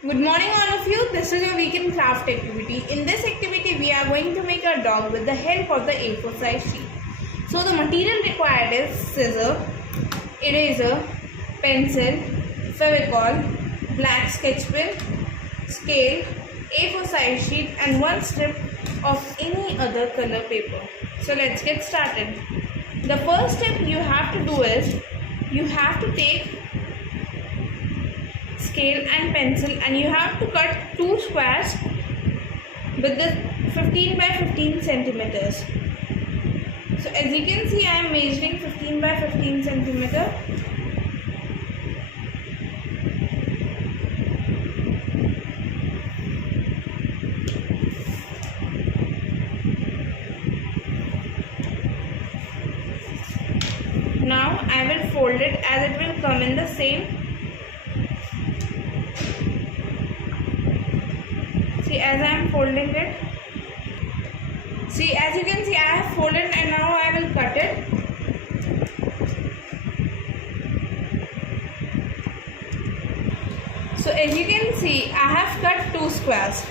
Good morning all of you. This is your weekend craft activity. In this activity we are going to make a dog with the help of the A4 size sheet. So the material required is scissor, eraser, pencil, Fevicol, black sketch pen, scale, A4 size sheet and one strip of any other color paper. So let's get started. The first step you have to do is you have to take scale and pencil and you have to cut two squares with this 15 by 15 centimeters. So as you can see, I am measuring 15 by 15 centimeter. Now I will fold it as it will come in the same. See, as I am folding it. See, as you can see, I have folded and now I will cut it. So as you can see, I have cut two squares.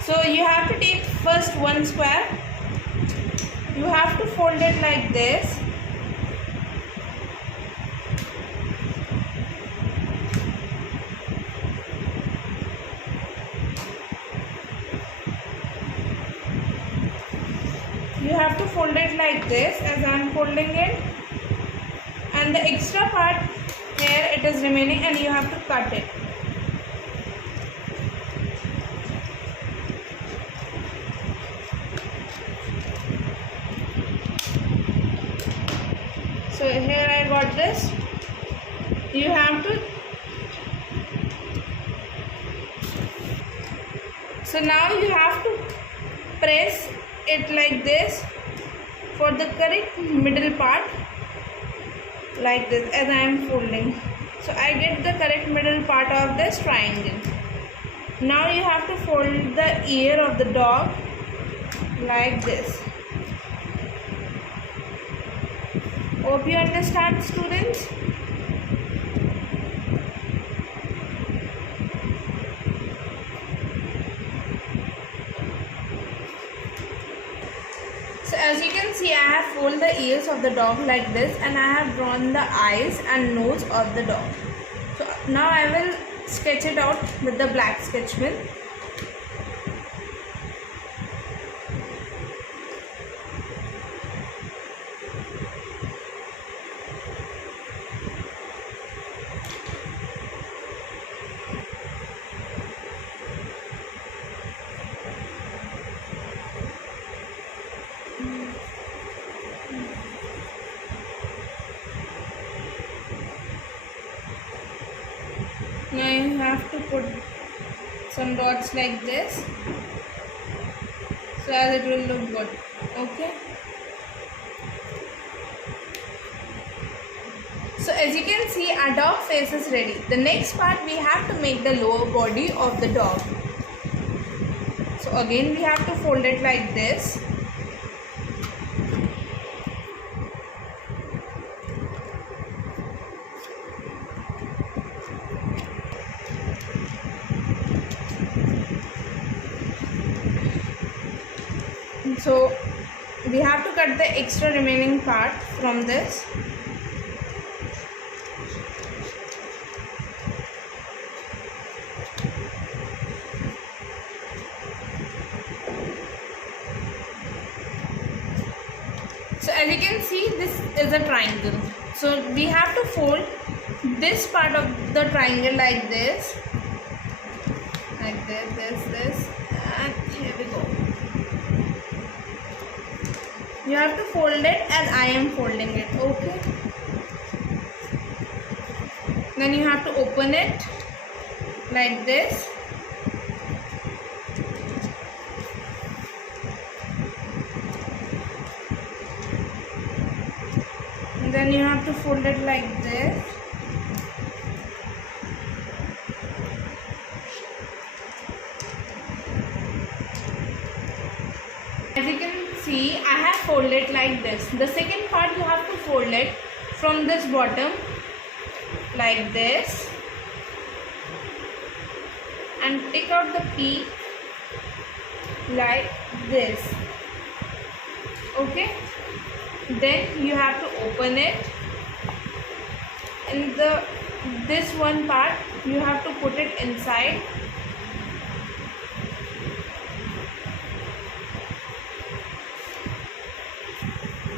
So you have to take first one square. You have to fold it like this. You have to fold it like this as I am folding it, and the extra part here it is remaining and you have to cut it. So here I got this. You have to. So now you have to press it like this for the correct middle part, like this as I am folding. So I get the correct middle part of this triangle. Now you have to fold the ear of the dog like this. Hope you understand, students. So as you can see, I have folded the ears of the dog like this and I have drawn the eyes and nose of the dog. So now I will sketch it out with the black sketch pen. Now you have to put some dots like this so as it will look good. Okay. So as you can see, our dog face is ready. The next part we have to make the lower body of the dog. So again we have to fold it like this. So we have to cut the extra remaining part from this. So as you can see, this is a triangle. So we have to fold this part of the triangle like this, this, and here we go. You have to fold it as I am folding it. Okay. Then you have to open it like this. And then you have to fold it like this. As you can see, I have folded like this. The second part you have to fold it from this bottom like this. and take out the peak like this. Okay, then you have to open it. In this one part you have to put it inside.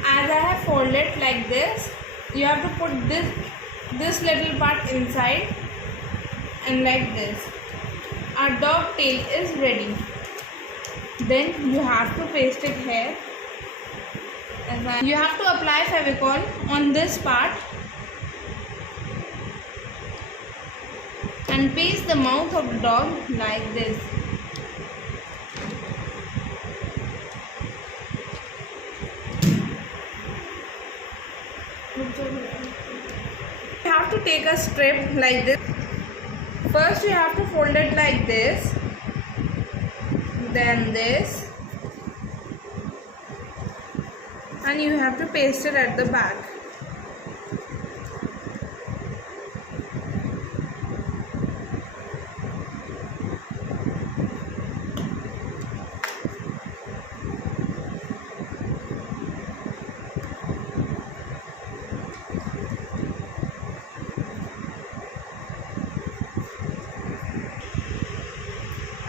As I have folded like this, you have to put this little part inside, and like this our dog tail is ready. Then you have to paste it here. You have to apply Fevicol on this part and paste the mouth of the dog like this. You have to take a strip like this. First you have to fold it like this, then this, and you have to paste it at the back.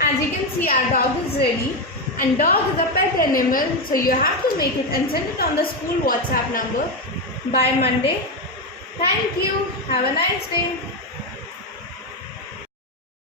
As you can see, our dog is ready, and dog is a pet animal, so you have to make it and send it on the school WhatsApp number by Monday. Thank you. Have a nice day.